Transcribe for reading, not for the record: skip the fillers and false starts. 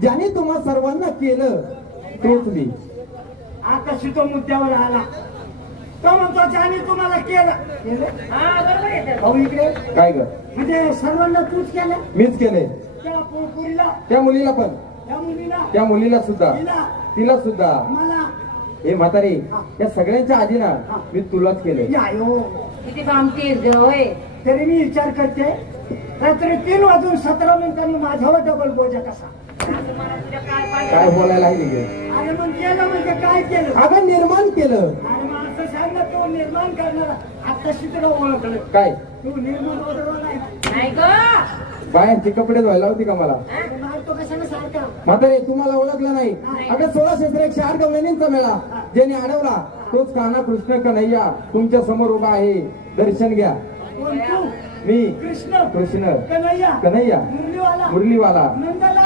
ज्याने तुम्हा सर्वांना केलं तोच मी. आकाशी तो मुद्द्यावर आला. तो म्हणतो ज्याने तुम्हाला केलं. भाऊ इकडे. काय ग? म्हणजे सर्वांना तूच केलं. मीच केलंय. त्या पुरीला, त्या मुलीला पण, त्या मुलीला, त्या मुलीला सुद्धा, तिला, तिला सुद्धा. मला. हे म्हातारे, या सगळ्यांच्या आधी ना मी तुलाच केलंय. यायो किती बामती होय. तरी मी विचार करते रात्री 3:17 माझ्यावर डबल बोजा कसा. काय बोलायला आहे गे? अरे मग केलं म्हणजे काय केलं? अगं निर्माण केलं. अरे मग असं सांग ना, तो निर्माण करणारा आत्ताशी तुला ओळखलं. काय? तू निर्माण वगैरे नाही. नाही ग. बायांची कपडे धुवायला होती का मला? अरे मारतो कशाला सारखा. म्हातारे तुम्हाला ओळखलं नाही. अगं 1601 गवळणींचा मेळा ज्याने अडवला तोच कान्हा कृष्ण कन्हैया तुमच्या समोर उभा आहे. दर्शन घ्या. कोण तू? मी कृष्ण कृष्ण कन्हैया कन्हैया मुरलीवाला मुरलीवाला नंदलाल.